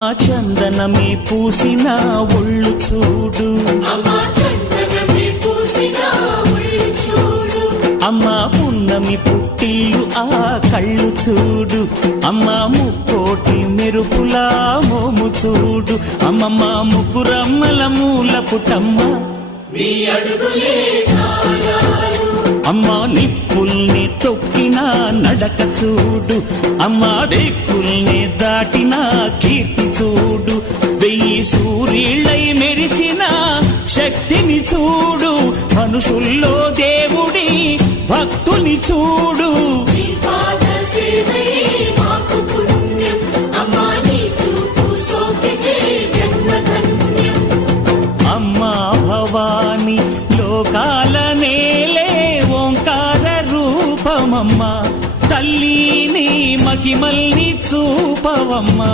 ఆ చందనమే పూసిన ఒళ్ళు చూడు, అమ్మా పున్నమి పుట్టిల్లు ఆ కళ్ళు చూడు, అమ్మా ముక్కోటి మెరుపులా మోము చూడు, అమ్మమ్మ ముగ్గురమ్మల మూల పుటమ్మ అమ్మా నిప్పుల్ని తొక్కిన నడక చూడు, అమ్మా దిక్కుల్ని దాటిన కీర్తి చూడు, వెయ్యి సూర్యుళ్ళై మెరిసిన శక్తిని చూడు, మనుషుల్లో దేవుడి భక్తుని చూడు. అమ్మా భవాని లోకాల నేలే ఓంకార రూపమమ్మా, తల్లిని మహిమల్ని చూపవమ్మా.